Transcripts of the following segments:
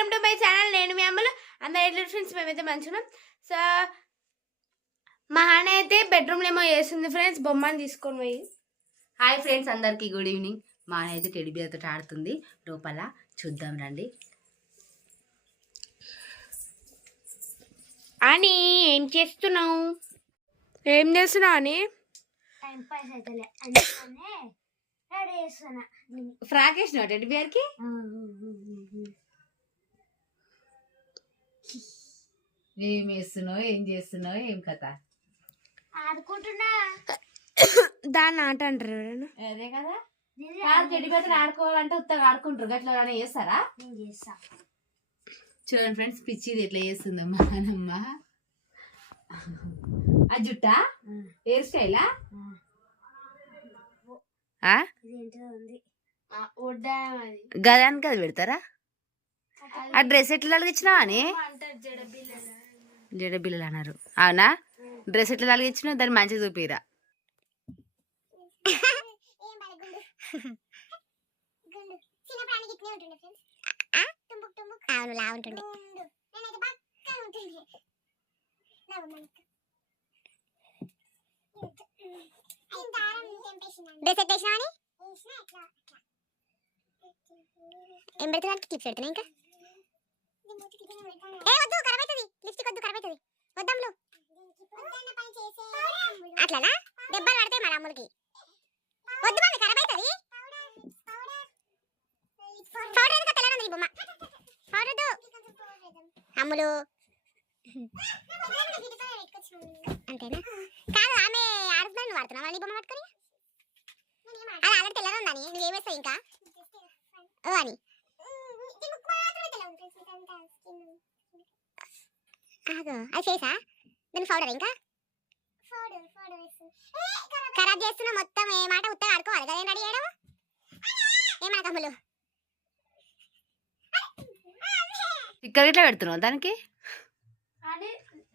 Welcome to my channel. నేను మీ అమ్మలు అందరు ఎట్లా ఫ్రెండ్స్, మేమైతే మంచిగా. సో మా అన్న అయితే బెడ్రూమ్లో ఏమో చేస్తుంది ఫ్రెండ్స్, బొమ్మని తీసుకొని పోయి. హాయ్ ఫ్రెండ్స్, అందరికీ గుడ్ ఈవినింగ్. మా అన్న అయితే టెడ్డీ బేర్తో ఆడుతుంది లోపల, చూద్దాం రండి. అని ఏం చేస్తున్నావు అని ఫ్రాక్ వేసినావు టెడ్డీ బేర్కి? ఏం వేస్తున్నావు, ఏం చేస్తున్నావు, ఏం కథ? ఆడుకుంటున్నా. దాన్ని ఆట అంటారు. అదే కదా, టెడ్డీ బేర్తో ఆడుకోవాలంటే ఉత్తగా ఆడుకుంటారు, గట్లా చేస్తారా? చూడండి ఫ్రెండ్స్, పిచ్చిది ఎట్లా చేస్తుందో మా నాన్నమ్మ. ఆ జుట్టా హెయిర్ స్టైలా? గదానికి అది పెడతారా? ఆ డ్రెస్ ఎట్లా తలిగించినావు అని? జడబిల్లలు అన్నారు. అవునా? డ్రెస్ ఎట్లా తలిగించినావు, దాన్ని మంచిగా చూపిరా. ఏం పెడుతున్నా? క్లిప్స్ పెడుతున్నా. ఇంకా వద్దు, ఖరాబ్ అవుతుంది. లిప్స్టిక్ వద్దు, ఖరాబ్ అవుతుంది. వద్దాంలు అట్లానా? దెబ్బలు పడతాయి మన అమ్ములకి. వద్దు మమ్మీ, ఖరాబ్ అవుతుంది. పౌడర్ ఎందుకు తెల్లగా ఉంది బొమ్మ? పౌడర్ అమ్ములు అంతేనా? కాదు, ఆమె ఆడుతున్నాను వాడుతున్నా వాళ్ళ బొమ్మ పట్టుకొని. అది ఆల్రెడీ తెల్లగా ఉందని నువ్వేమేస్తావు ఇంకా? ఓ అని అది చేసా దాని పౌడర్ ఇంకా ఖరాబ్ చేస్తున్నా మొత్తం. ఏ మాట ఉత్తగా ఆడుకోవాలి కదా, ఏం రెడీ చేయడం ఏమన్నా కమ్ములు. ఇక్కడ ఇట్లా పెడుతున్నావు దానికి? అని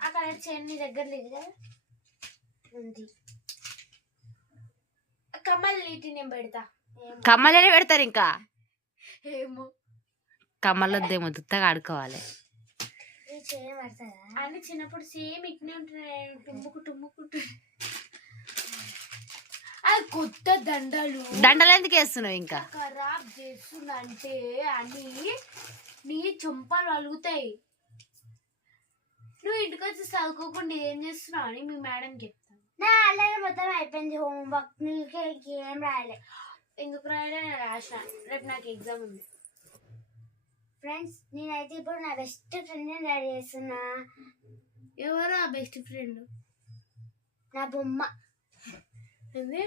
అక్కడ చెన్ని దగ్గర లేదు కదా, ఉంది. కమ్మలు నీటి నేను పెడతా. కమ్మలనే పెడతారు ఇంకా? ఏమో, కమ్మలొద్దేమో, దుత్తగా ఆడుకోవాలి అని. చిన్నప్పుడు సేమ్ ఇట్నే ఉంటున్నాయి, టుమ్ముకు టుమ్ముకుంటు. అది కొత్త దండలు ఎందుకు వేస్తున్నావు ఇంకా? ఖరాబ్ చేస్తుందంటే అని నీ చొంపలు అలుగుతాయి. నువ్వు ఇంటికి వచ్చి చదువుకోకుండా ఏం చేస్తున్నావు అని మీ మేడం చెప్తాను. నా ఆల్రెడీ మొత్తం అయిపోయింది హోంవర్క్, నీకే ఏం రాయలే. ఎందుకు రాయలే? నేను రాసిన, రేపు నాకు ఎగ్జామ్ ఉంది. ఫ్రెండ్స్, నేనైతే ఇప్పుడు నా బెస్ట్ ఫ్రెండ్ని రెడీ చేస్తున్నా. ఎవరు ఆ బెస్ట్ ఫ్రెండ్? నా బొమ్మ. ఇది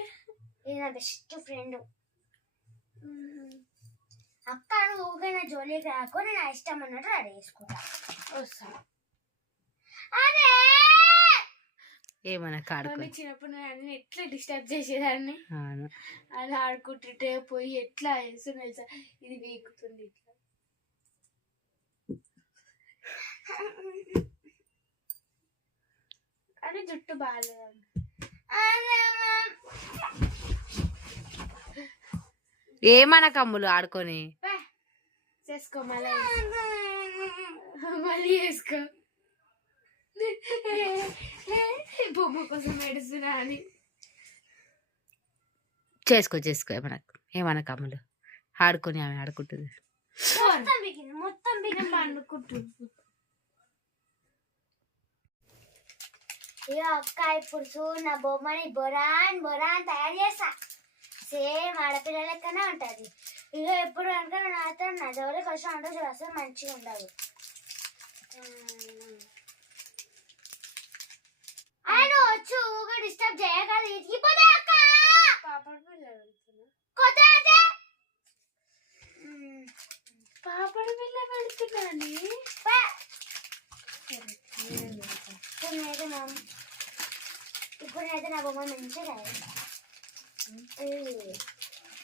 నా బెస్ట్ ఫ్రెండ్. అక్క నువ్వు నా జోలికి రాకు, నేను ఇష్టం అన్నట్టు రెడీ చేసుకుంటా. వస్తా. అదే ఏమన్నా కాడుకో. చిన్నప్పుడు నేను అన్ని ఎట్లా డిస్టర్బ్ చేసేదాన్ని. అలా ఆడుకుంటుంటే పోయి ఎట్లా వేస్తున్నాయి సార్, ఇది వీకుతుంది ఇట్లా. అని జుట్టు బాగాలేదు. ఏమన్నా కమ్ములు ఆడుకొని చేసుకో, మళ్ళీ వేసుకో. బొమ్మ కోసం ఏడుస్తున్నా అని. చేసుకో ఏమన్నా కమ్ములు ఆడుకొని ఆమె ఆడుకుంటుంది. మొత్తం బిగిన అనుకుంటుంది. ఇక అక్క ఇప్పుడు చూడు, నా బొమ్మని బొరాన్ తయారు చేస్తా. సేమ్ ఆడపిల్ల లెక్కనే ఉంటుంది. ఇక ఎప్పుడు కనుక నాతో నా జోలికి వచ్చి అంటే చూడు, అసలు మంచిగా ఉండదు. ఆయన వచ్చి ఊగా డిస్టర్బ్ చేయగలదు. ఇదిగిపోతే అక్క పాపడి పిల్ల కొత్త అంటే పాపడి పిల్ల పెడుతున్నాని. ఇప్పుడైతే నా బొమ్మ మంచిగా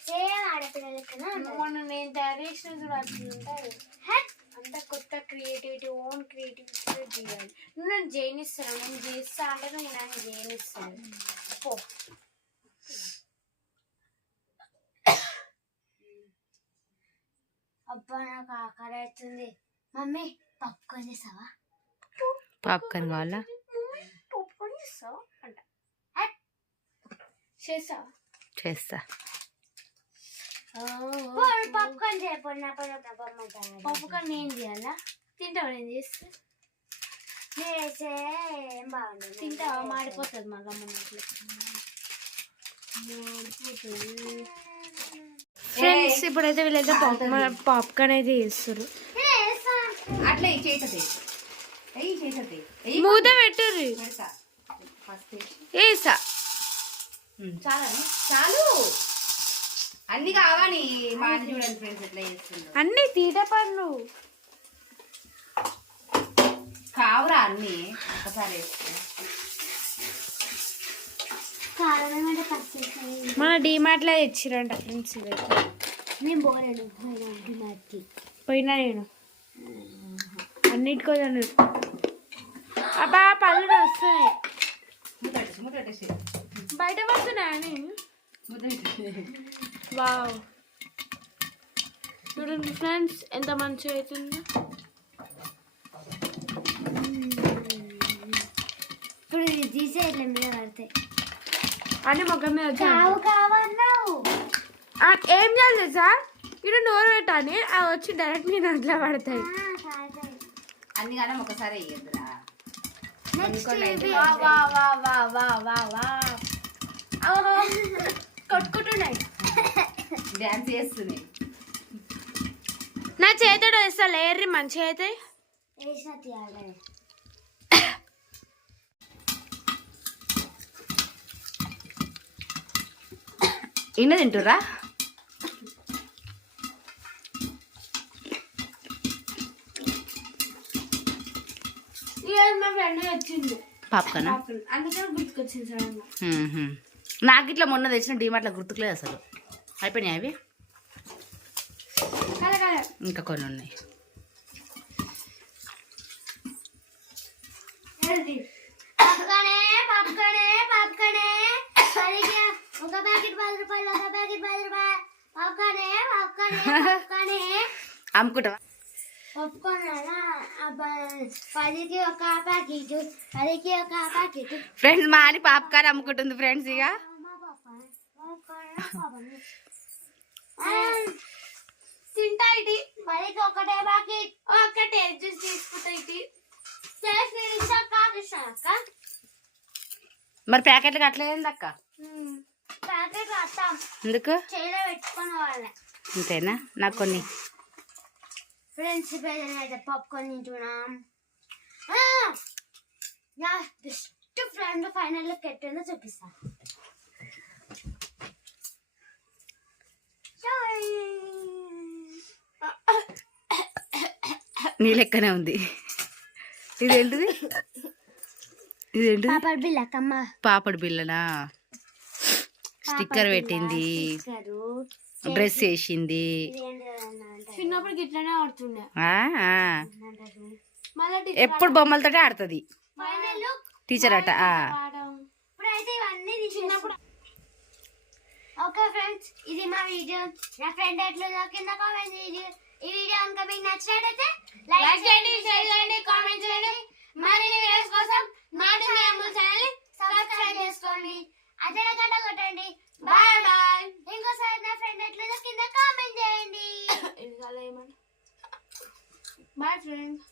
సేమ్ ఆడపిల్ల లెక్కన. మొన్న నేను తయారు చేసిన చూడు అట్లుంటుంది. అంత కొత్త క్రియేటివిటీ, ఓన్ క్రియేటివిటీ చేయాలి. నువ్వు నన్ను జైనిస్తాను, నేను చేస్తా అంటే నువ్వు నన్ను జైనిస్తాను. పో. అబ్బా, నాకు ఆకలి అవుతుంది. మమ్మీ పాప్కార్న్ చేస్తావా? పాప్కార్న్ కావాలా? పాప్కార్న్ చేస్తావా అంట. చేస్తావా? చేస్తా. పాప్కార్న్ చేయకపోయినా పాప్కార్న్ ఏం చేయాలా? తింటావా? నేను చేస్తే ఏం బాగుండదు. తింటావా? మాడిపోతుంది మళ్ళీ మనకి. ఫ్రెండ్స్ ఇప్పుడైతే వీళ్ళైతే పాప్కార్న్ అయితే చేస్తారు. అట్లా చేసే మూత పెట్టుర్రి. వేసా చాలా చాలు అన్ని కావాలి. మాట చూడండి ఫ్రెండ్స్ ఎట్లా చేస్తుందో. అన్ని తీట పండ్లు కావురా అన్ని ఒకసారి వేస్తే. మన డిమార్ట్ లో తెచ్చిరంట ఫ్రెండ్స్. ఇవైతే నేను పోలేను డిమార్ట్కి. పోయినా నేను అన్నిటికో అబ్బా పళ్ళు వస్తున్నాయి. ముద్దటేసి బయట పడుతున్నాయని. వావ్ చూడండి ఫ్రెండ్స్ ఎంత మంచిగా అవుతుందో. ఇప్పుడు ఇది తీసే ఇట్లా మీద పడతాయి. అని మొక్క మీద కావన్నావు. ఏం చేయాలి తెలుసా? ఇక్కడ నోరు పెట్టాలి, అవి వచ్చి డైరెక్ట్ నేను అట్లా పడతాయి. అన్ని కాలం ఒకసారి వేయద్దురా. కొట్టుకుంటున్నాయి. డ్యాన్స్ చేస్తున్నాయి. నా చేతితో వేస్తా లేర్రి మంచిగా అయితే. వేసిన తీయాలి. ఇన్న తింటురా? మా ఫ్రెండ్ వచ్చింది పాప్కార్న్. అందుకే గుర్తుకొచ్చింది సడన్ గా. నాకు ఇట్లా మొన్న తెచ్చిన డిమార్ట్లో గుర్తుకులేదు అసలు. అయిపోయినాయి అవి. ఇంకా కొన్ని ఉన్నాయి. ఒక ప్యాకెట్ 10 రూపాయలు, ఒక ప్యాకెట్ 10 రూపాయలు. అమ్ముకుంటావా? పదికి ఒక ప్యాకెట్, 10కి ఒక ప్యాకెట్. ఫ్రెండ్స్ మా అని పాప్కార్న్ అమ్ముకుంటుంది ఫ్రెండ్స్. ఇక తింటా ఇటీ 10కి ఒకటే ప్యాకెట్. ఒకటే జ్యూస్ తీసుకుంటా ఇటీ. మరి ప్యాకెట్లకు అట్లా ఏంది అక్క? ప్యాకెట్ వస్తాం ఎందుకు? చేలో పెట్టుకునే వాళ్ళే. అంతేనా? నాకు కొన్ని ఫ్రెండ్స్ అయితే పాప్కార్న్ తింటున్నాం. నా బెస్ట్ ఫ్రెండ్ ఫైనల్ లుక్ ఎట్టుందో చూపిస్తా. నీ లెక్కనే ఉంది. ఇదేంటిది? ఇదేంటిది? పాపడ్ బిల్ల కమ్మ. పాపడి బిల్లనా? స్టిక్కర్ పెట్టింది, డ్రెస్ వేసింది. చిన్నప్పుడు ఇట్లానే ఆడుతుండే. ఎప్పుడు బొమ్మలతోటే ఆడుతుంది టీచర్ అట. ఇప్పుడైతే ఇవన్నీ చిన్నప్పుడు. ఓకే ఫ్రెండ్స్, ఇది మా వీడియో. నా ఫ్రెండ్ ఎట్లా కింద కామెంట్ చేయండి. ఈ వీడియో కనుక మీకు నచ్చినట్లయితే లైక్ చేయండి, షేర్ చేయండి, కామెంట్ చేయండి. మరిన్ని వీడియోస్ కోసం నాటి మీ అమ్మ ఛానల్ సబ్స్క్రైబ్ చేసుకోండి. అదే గంట కొట్టండి. Bye bye. ఇంకోసారి నా ఫ్రెండ్ ఎట్లా కింద కామెంట్ చేయండి. Bye friends.